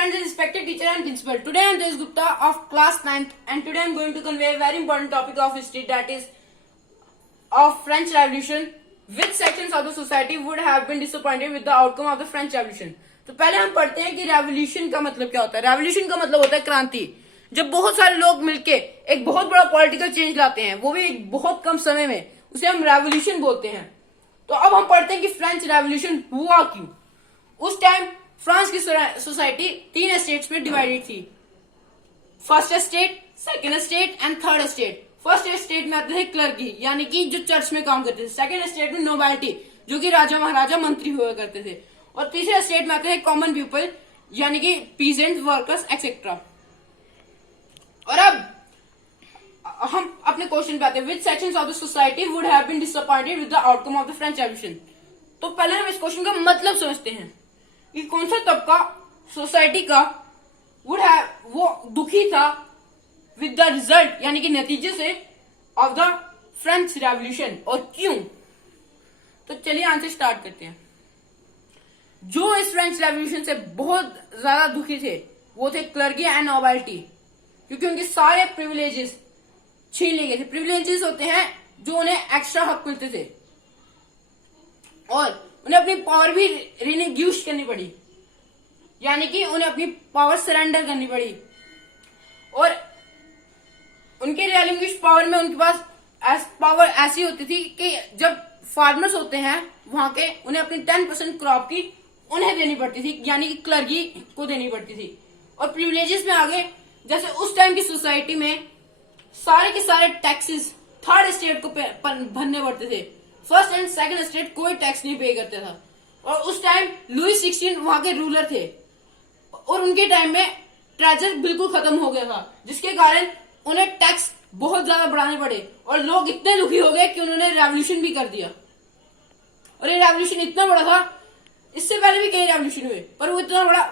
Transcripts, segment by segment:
friends and respected teacher and principal. Today I am Tejas Gupta of class 9th and today I am going to convey a very important topic of history, that is of French Revolution. Which sections of the society would have been disappointed with the outcome of the French Revolution? तो पहले हम पढ़ते हैं कि revolution का मतलब क्या होता है। रेवोल्यूशन का मतलब होता है क्रांति। जब बहुत सारे लोग मिलके एक बहुत बड़ा पॉलिटिकल चेंज लाते हैं, वो भी एक बहुत कम समय में, उसे हम रेवोल्यूशन बोलते हैं। तो अब हम पढ़ते हैं कि फ्रेंच रेवोल्यूशन हुआ क्यों। उस टाइम फ्रांस की सोसाइटी 3 स्टेट्स में डिवाइडेड थी। First state, second state and third state. First state में आते थे क्लर्की, यानी कि जो चर्च में काम करते थे। सेकेंड स्टेट में नोबिलिटी, जो कि राजा महाराजा मंत्री हुआ करते थे। और तीसरे स्टेट में आते थे कॉमन पीपल, यानी कि पीजेंट, वर्कर्स एक्सेट्रा। और अब हम अपने क्वेश्चन पे आते हैं, which sections of the society would have been disappointed with the outcome of the French revolution. तो पहले हम इस क्वेश्चन का मतलब समझते हैं कि कौन सा तबका सोसाइटी का वुड हैव, वो दुखी था विद द रिजल्ट, यानी कि नतीजे से, ऑफ द फ्रेंच रेवोल्यूशन, और क्यों। तो चलिए आंसर स्टार्ट करते हैं। जो इस फ्रेंच रेवोल्यूशन से बहुत ज्यादा दुखी थे वो थे क्लर्की एंड नोबिलिटी, क्योंकि उनके सारे प्रिविलेजेस छीन लिए गए थे। प्रिविलेजेस होते हैं जो उन्हें एक्स्ट्रा हक मिलते थे, और उन्हें अपनी पावर भी रिनेग्यूश करनी पड़ी, यानी कि उन्हें अपनी पावर सरेंडर करनी पड़ी। और उनके रिलिंग्विश पावर में उनके पास पावर ऐसी होती थी कि जब फार्मर्स होते हैं वहां के, उन्हें अपनी 10% क्रॉप की उन्हें देनी पड़ती थी, यानी कि क्लर्की को देनी पड़ती थी। और प्रिविलेजेस में आगे, जैसे उस टाइम की सोसाइटी में सारे के सारे टैक्सेस थर्ड स्टेट को भरने पड़ते थे। फर्स्ट एंड सेकंड स्टेट कोई टैक्स नहीं पे करता था। और उस टाइम लुई 16 वहां के रूलर थे, और उनके टाइम में ट्रेजर बिल्कुल खत्म हो गया था, जिसके कारण उन्हें टैक्स बहुत ज्यादा बढ़ाने पड़े। और लोग इतने दुखी हो गए कि उन्होंने रेवोल्यूशन भी कर दिया। और ये रेवोल्यूशन इतना बड़ा था, इससे पहले भी कई रेवोल्यूशन हुए, पर वो इतना बड़ा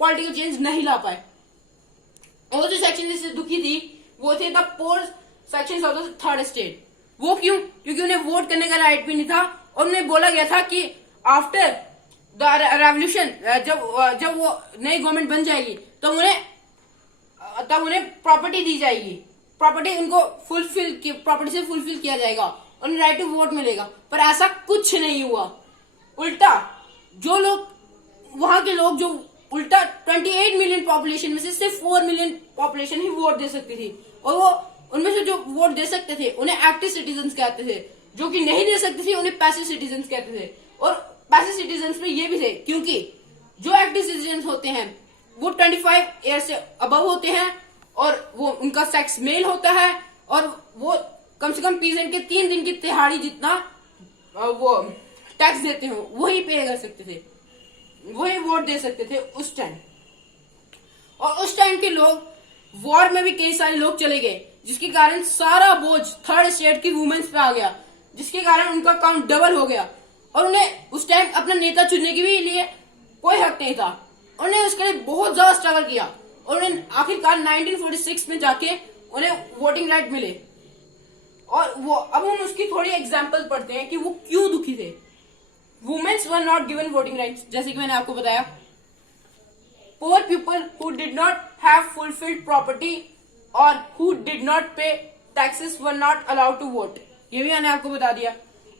पॉलिटिकल चेंज नहीं ला पाए। और जो सेक्शन जिससे दुखी थी वो थे the poor sections of the third state. वो क्यों? क्योंकि उन्हें वोट करने का राइट भी नहीं था, और उन्हें बोला गया था कि आफ्टर द रेवोल्यूशन, जब वो नई गवर्नमेंट बन जाएगी तब उन्हें प्रॉपर्टी दी जाएगी, प्रॉपर्टी उनको प्रॉपर्टी से फुलफिल किया जाएगा, उन्हें राइट टू वोट मिलेगा। पर ऐसा कुछ नहीं हुआ। उल्टा जो लोग, वहां के लोग, जो उल्टा 28 मिलियन पॉपुलेशन में से सिर्फ 4 मिलियन पॉपुलेशन ही वोट दे सकती थी। और वो उनमें से जो वोट दे सकते थे उन्हें एक्टिव सिटीजन्स कहते थे, जो कि नहीं दे सकते थे उन्हें पैसिव सिटीजन्स कहते थे। और पैसिव सिटीजन्स में ये भी थे, क्योंकि जो एक्टिव सिटीजन्स होते हैं वो 25 ईयर से अबव होते हैं, और वो उनका सेक्स मेल होता है, और वो कम से कम पीजेंट के 3 दिन की दिहाड़ी जितना वो टैक्स देते हो वही पे कर सकते थे, वही वोट दे सकते थे उस टाइम। और उस टाइम के लोग, वॉर में भी कई सारे लोग चले गए, जिसके कारण सारा बोझ थर्ड स्टेट की वुमेन्स पे आ गया, जिसके कारण उनका काउंट डबल हो गया। और उन्हें उस टाइम अपना नेता चुनने के भी लिए कोई हक नहीं था। उन्हें उसके लिए बहुत ज्यादा स्ट्रगल किया, और उन्हें आखिरकार 1946 में जाके उन्हें वोटिंग राइट मिले। और वो, अब हम उसकी थोड़ी एग्जाम्पल पढ़ते हैं कि वो क्यों दुखी थे। Womens were not given voting rights, जैसे कि मैंने आपको बताया। Poor people who did not have fulfilled property और who did not pay taxes were not allowed to vote, ये भी मैंने आपको बता दिया।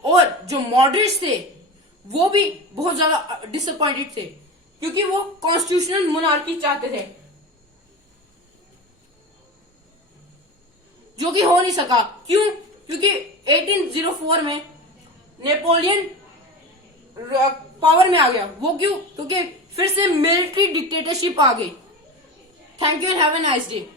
और जो मॉडरेट्स थे वो भी बहुत ज्यादा डिसअपॉइंटेड थे, क्योंकि वो कॉन्स्टिट्यूशनल मोनार्की चाहते थे, जो कि हो नहीं सका। क्यों? क्योंकि 1804 में नेपोलियन पावर में आ गया। वो क्यों? क्योंकि फिर से मिलिट्री डिक्टेटरशिप आ गई। Thank you and have a nice day.